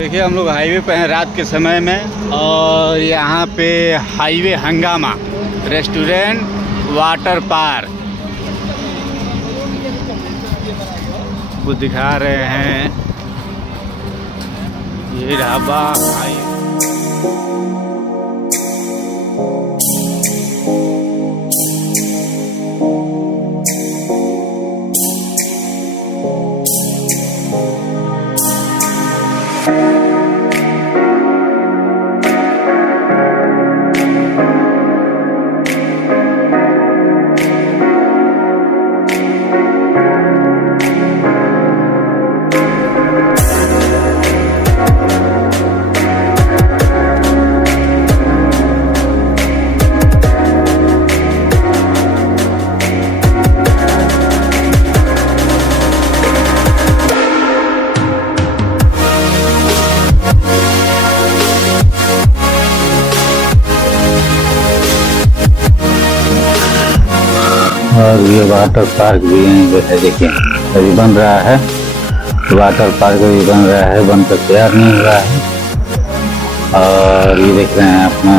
देखिए हम लोग हाईवे पे हैं रात के समय में, और यहाँ पे हाईवे हंगामा रेस्टोरेंट वाटर पार्क को दिखा रहे हैं। ये ढाबा और ये वाटर पार्क भी है। देखिए अभी बन रहा है, वाटर पार्क भी बन रहा है, बनकर तैयार नहीं हुआ है। और ये देख रहे हैं अपना